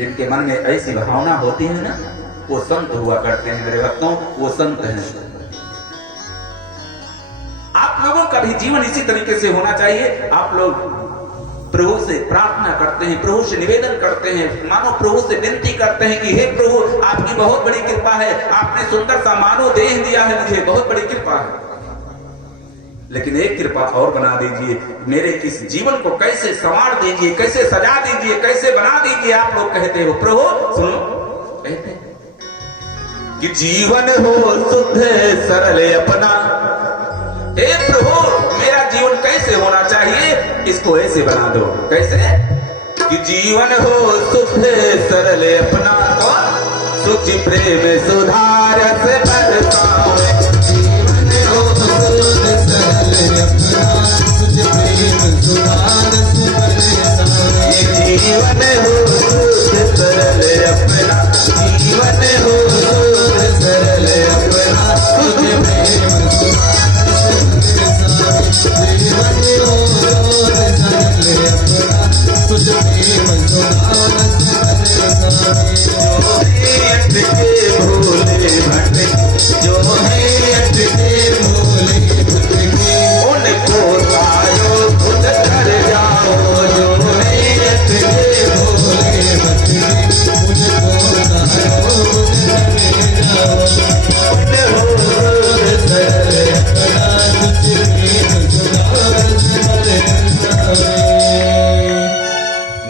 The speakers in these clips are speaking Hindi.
जिनके मन में ऐसी भावना होती है ना, वो संत हुआ करते हैं मेरे भक्तों, वो संत हैं। आप लोगों का भी जीवन इसी तरीके से होना चाहिए। आप लोग प्रभु से प्रार्थना करते हैं, प्रभु से निवेदन करते हैं, मानो प्रभु से विनती करते हैं कि हे प्रभु आपकी बहुत बड़ी कृपा है, आपने सुंदर सा मानव देह दिया है, मुझे बहुत बड़ी कृपा है, लेकिन एक कृपा और बना दीजिए, मेरे इस जीवन को कैसे संवार दीजिए, कैसे सजा दीजिए, कैसे बना दीजिए। आप लोग कहते हो प्रभु सुनो, कहते कि जीवन हो शुद्ध सरल अपना, हे प्रभु मेरा जीवन कैसे होना चाहिए, इसको ऐसे बना दो। कैसे? कि जीवन हो शुद्ध सरल अपना, सुचि प्रेम सुधार से बरसाओ, जीवन हो शुद्ध सरल अपना, सुचि प्रेम सुधार से बरसाओ, जीवन हो शुद्ध सरल अपना, जीवन हो शुद्ध सरल अपना, सुचि प्रेम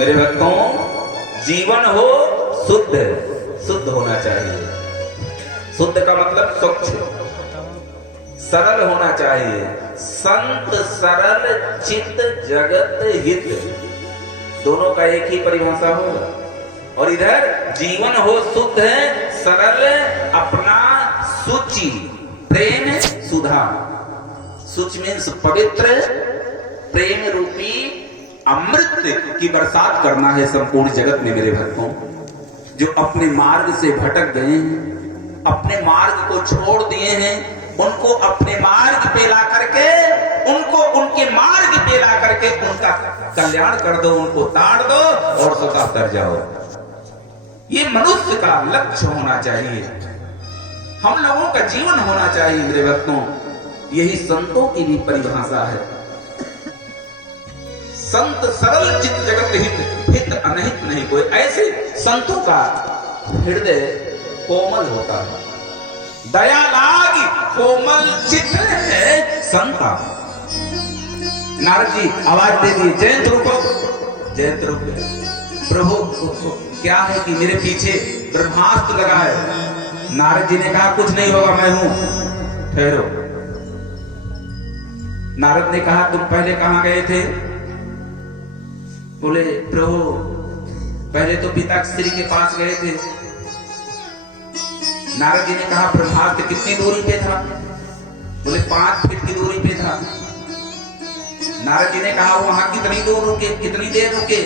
मेरे भक्तों, जीवन हो शुद्ध, शुद्ध होना चाहिए। शुद्ध का मतलब स्वच्छ, सरल होना चाहिए। संत सरल चित्त जगत हित, दोनों का एक ही परिभाषा होगा। और इधर जीवन हो शुद्ध सरल अपना, सुचि प्रेम सुधा, सुच मीन्स पवित्र, प्रेम रूपी अमृत की बरसात करना है संपूर्ण जगत में मेरे भक्तों। जो अपने मार्ग से भटक गए हैं, अपने मार्ग को छोड़ दिए हैं, उनको अपने मार्ग पे ला करके, उनको उनके मार्ग पे ला करके उनका कल्याण कर दो, उनको ताड़ दो और सदा तर जाओ। ये मनुष्य का लक्ष्य होना चाहिए, हम लोगों का जीवन होना चाहिए मेरे भक्तों। यही संतों की भी परिभाषा है। संत सरल चित्त जगत हित, हित अनहित नहीं कोई। ऐसे संतों का हृदय कोमल होता है, दया लागी कोमल चित्त है संता। नारद जी आवाज दे दिए, जयंत रुको, जयंत रुक गए। प्रभु क्या है कि मेरे पीछे ब्रह्मास्त्र लगा है। नारद जी ने कहा कुछ नहीं होगा, मैं हूं, ठहरो। नारद ने कहा तुम पहले कहां गए थे? बोले प्रभु पहले तो पिताश्री के पास गए थे। नारद जी ने कहा ब्रह्मास्त्र कितनी दूरी पे था? बोले 5 फीट की दूरी पे था। नारद जी ने कहा वहां कितनी दूर रुके, कितनी देर रुके?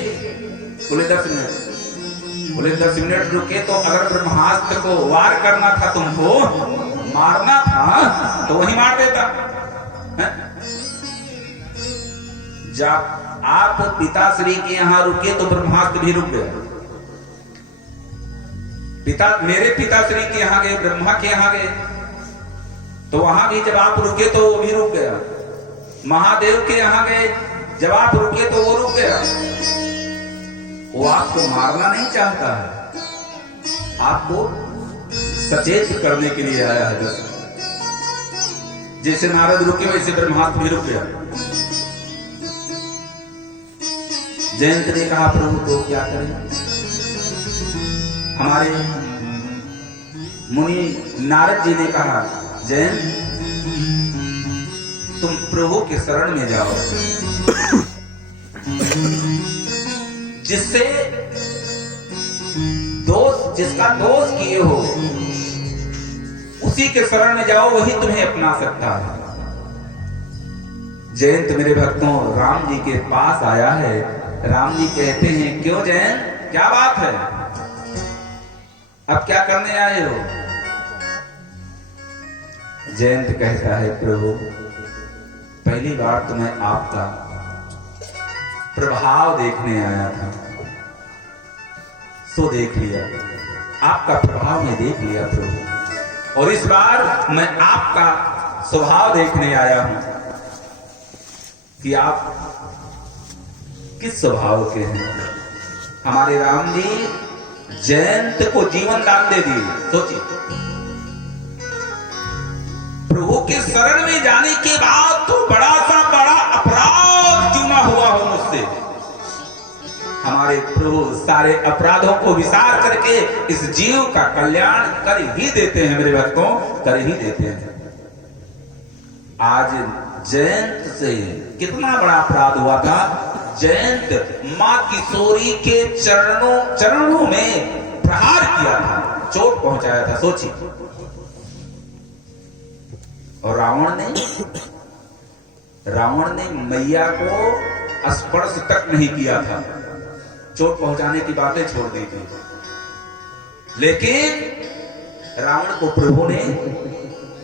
बोले 10 मिनट। बोले 10 मिनट रुके तो अगर ब्रह्मास्त्र को वार करना था, तुमको मारना था तो वही मार देता। जब आप पिताश्री के यहां रुके तो ब्रह्मास्त्र भी रुक गया। मेरे पिताश्री के यहां गए, ब्रह्मा के यहां गए तो वहां भी जब आप रुके तो वो भी रुक गया। महादेव के यहां गए, जब आप रुके तो वो रुक गया। वो आपको मारना नहीं चाहता है, आपको सचेत करने के लिए आया है। जैसे नारद रुके वैसे ब्रह्मास्त्र भी रुक गया। जयंत ने कहा प्रभु तो क्या करें? हमारे मुनि नारद जी ने कहा जयंत तुम प्रभु के शरण में जाओ, जिससे दोष, जिसका दोष किए हो उसी के शरण में जाओ, वही तुम्हें अपना सकता है। जयंत मेरे भक्तों राम जी के पास आया है। राम जी कहते हैं क्यों जयंत, क्या बात है, अब क्या करने आए हो? जयंत कहता है प्रभु पहली बार तो मैं आपका प्रभाव देखने आया था। सो देख लिया, आपका प्रभाव मैं देख लिया प्रभु, और इस बार मैं आपका स्वभाव देखने आया हूं कि आप किस स्वभाव के हैं। हमारे राम जी जयंत को जीवन दान दे दिए। सोचिए, प्रभु के शरण में जाने के बाद तो बड़ा सा बड़ा अपराध क्यों ना हुआ हो मुझसे, हमारे प्रभु सारे अपराधों को विसार करके इस जीव का कल्याण कर ही देते हैं। मेरे भक्तों, कर ही देते हैं। आज जयंत से कितना बड़ा अपराध हुआ था। जयंत मां किशोरी के चरणों में प्रहार किया था, चोट पहुंचाया था। सोचिए, और रावण ने मैया को स्पर्श तक नहीं किया था, चोट पहुंचाने की बातें छोड़ दी थी। लेकिन रावण को प्रभु ने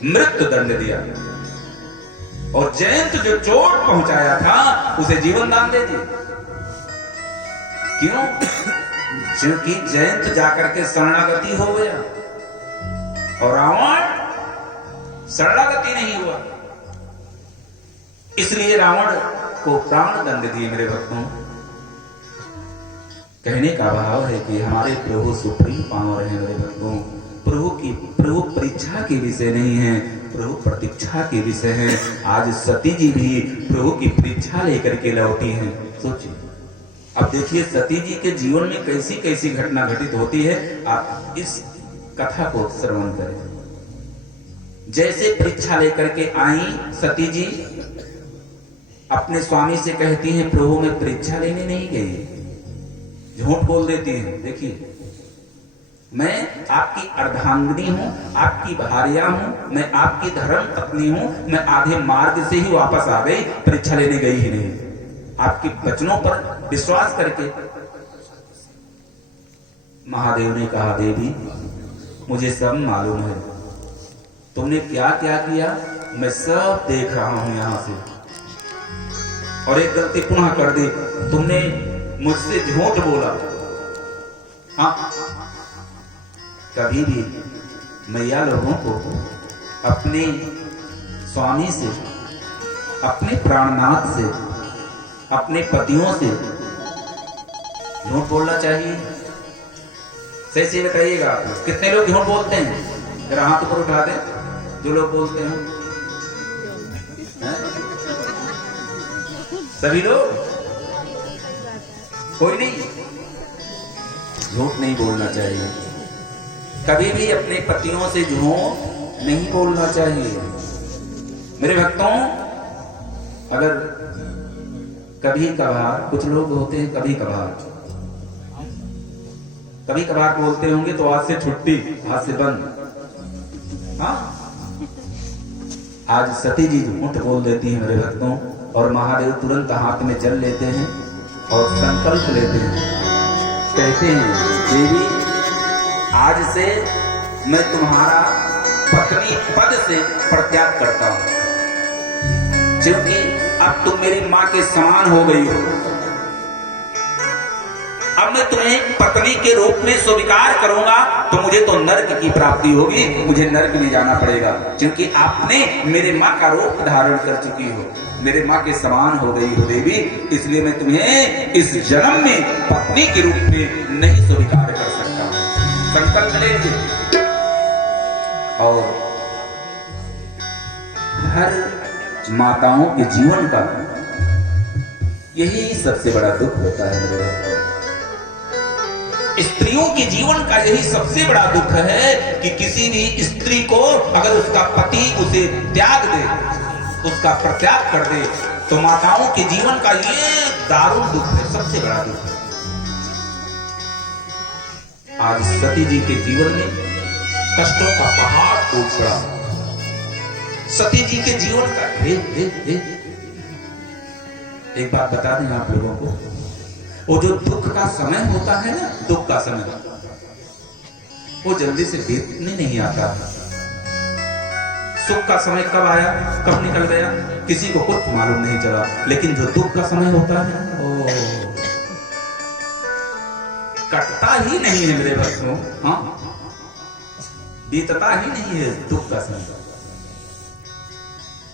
मृत्यु दंड दिया, और जयंत जो चोट पहुंचाया था उसे जीवन दान दे दिया। क्यों? क्योंकि जयंत जाकर के शरणागति हो गया और रावण शरणागति नहीं हुआ, इसलिए रावण को प्राण दंड दिए। मेरे भक्तों, कहने का भाव है कि हमारे प्रभु सुप्रीम पावर है। मेरे भक्तों, प्रभु परीक्षा के विषय नहीं है, प्रभु प्रतीक्षा के विषय है। आज सती जी भी प्रभु की परीक्षा लेकर के लौटी हैं। सोचिए, अब देखिए सती जी के जीवन में कैसी कैसी घटना घटित होती है। आप इस कथा को श्रवण करें। जैसे परीक्षा लेकर के आई सती जी, अपने स्वामी से कहती हैं, प्रभु मैं परीक्षा लेने नहीं गई, झूठ बोल देती हैं। देखिए, मैं आपकी अर्धांगिनी हूं, आपकी भार्या हूं, मैं आपकी धर्म पत्नी हूं, मैं आधे मार्ग से ही वापस आ गई, परीक्षा लेने गई ही नहीं। आपके वचनों पर विश्वास करके महादेव ने कहा, देवी मुझे सब मालूम है, तुमने क्या क्या किया, मैं सब देख रहा हूं यहां से। और एक गलती पुनः कर दी, तुमने मुझसे झूठ बोला। हाँ, कभी भी मैया लोगों को अपने स्वामी से, अपने प्राणनाथ से, अपने पतियों से झूठ बोलना चाहिए। सही से बताइएगा, कितने लोग झूठ बोलते हैं? जरा हाथ ऊपर उठा दें जो लोग बोलते हैं। सभी लोग? कोई नहीं? झूठ नहीं बोलना चाहिए। कभी भी अपने पतियों से झूठ नहीं बोलना चाहिए। मेरे भक्तों, अगर कभी कभार, कुछ लोग होते हैं कभी कभार बोलते होंगे तो आज से छुट्टी, आज से बंद। हाँ, आज सती जी झूठ बोल देती हैं मेरे भक्तों, और महादेव तुरंत हाथ में जल लेते हैं और संकल्प लेते हैं। कहते हैं, देवी आज से मैं तुम्हारा पत्नी पद से परित्याग करता हूं, क्योंकि अब तुम मेरी मां के समान हो गई हो। अब मैं तुम्हें पत्नी के रूप में स्वीकार करूंगा तो मुझे तो नर्क की प्राप्ति होगी, मुझे नर्क में जाना पड़ेगा, क्योंकि आपने मेरे मां का रूप धारण कर चुकी हो, मेरे मां के समान हो गई हो देवी, इसलिए मैं तुम्हें इस जन्म में पत्नी के रूप में नहीं स्वीकार कर सकता। संकल्प लीजिए। और हर माताओं के जीवन का यही सबसे बड़ा दुख होता है मेरे भाई। स्त्रियों के जीवन का यही सबसे बड़ा दुख है कि किसी भी स्त्री को अगर उसका पति उसे त्याग दे, उसका परित्याग कर दे, तो माताओं के जीवन का ये दारुण दुख है, सबसे बड़ा दुख है। आज सती जी के जीवन में कष्टों का पहाड़ टूट पड़ा। सती जी के जीवन का एक बात बता दें आप लोगों को, वो जो दुख का समय होता है ना, दुख का समय वो जल्दी से बीतने नहीं आता। सुख का समय कब आया कब निकल गया किसी को कुछ मालूम नहीं चला, लेकिन जो दुख का समय होता है कटता ही नहीं है मेरे भक्तों, हाँ, बीतता ही नहीं है दुख का समय।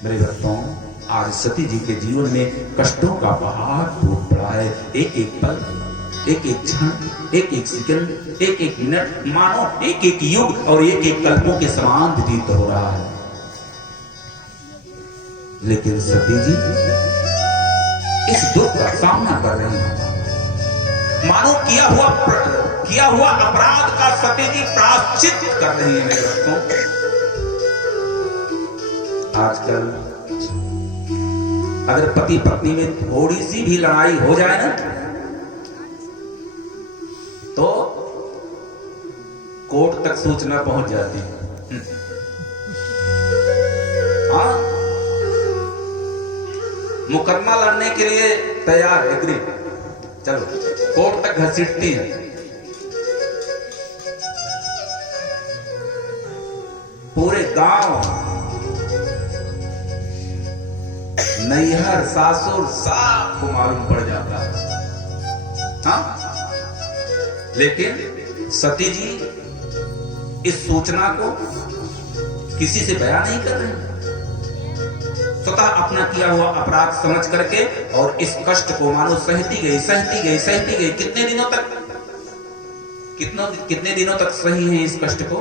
मेरे भक्तों, आज सती जी के जीवन में कष्टों का पहाड़ टूट पड़ा है। एक एक पल, एक एक क्षण, एक एक सेकंड, एक एक मिनट, मानो एक एक युग और एक एक कल्पों के समान व्यतीत हो रहा है। लेकिन सती जी इस दुख का सामना कर रही है। मानो किया हुआ अपराध का सती जी प्रायश्चित कर रही है। मेरे दोस्तों, आजकल अगर पति पत्नी में थोड़ी सी भी लड़ाई हो जाए ना, तो कोर्ट तक सूचना पहुंच जाती है। हाँ, मुकदमा लड़ने के लिए तैयार, एग्री, चलो कोर्ट तक घसीटती है। पूरे गांव, नैहर, सासुर सब को मालूम पड़ जाता है। हाँ? लेकिन सती जी इस सूचना को किसी से बयान नहीं कर रही, स्वतः अपना किया हुआ अपराध समझ करके और इस कष्ट को मानो सहती गई। कितने दिनों तक सही है इस कष्ट को।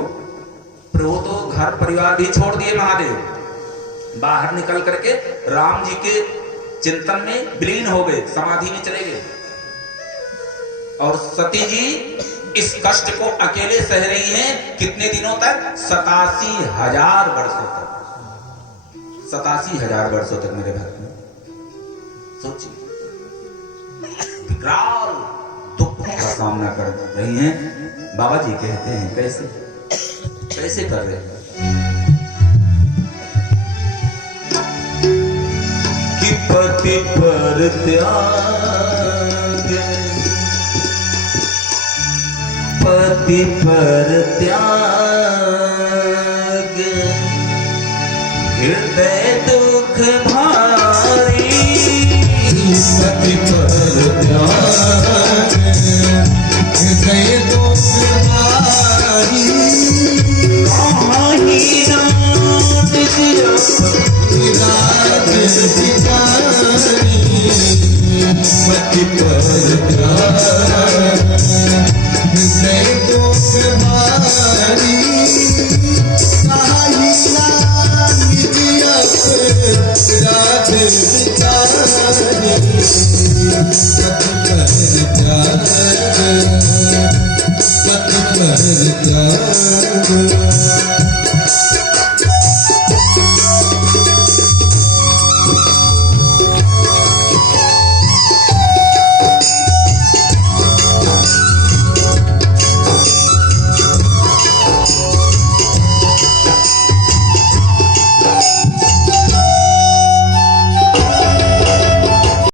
प्रभु तो घर परिवार भी छोड़ दिए महादेव, बाहर निकल करके राम जी के चिंतन में विलीन हो गए, समाधि में चले गए। और सती जी इस कष्ट को अकेले सह रही हैं। कितने दिनों तक? 87,000 वर्षों तक। 87,000 वर्षों तक मेरे घर में। सोचिए, विकराल दुखों का सामना कर रही हैं। बाबा जी कहते हैं कैसे कर रहे हैं कि पति पर त्याग, पति पर त्याग, हृदय दुख भारी, पति पर त्याग, हृदय दुख भारी, कहीं रात दिया रात सितारी, पति पर त्याग, हृदय दुख भारी, कहीं रात दिया रात सितारी, पति पर त्याग, पति पर त्याग।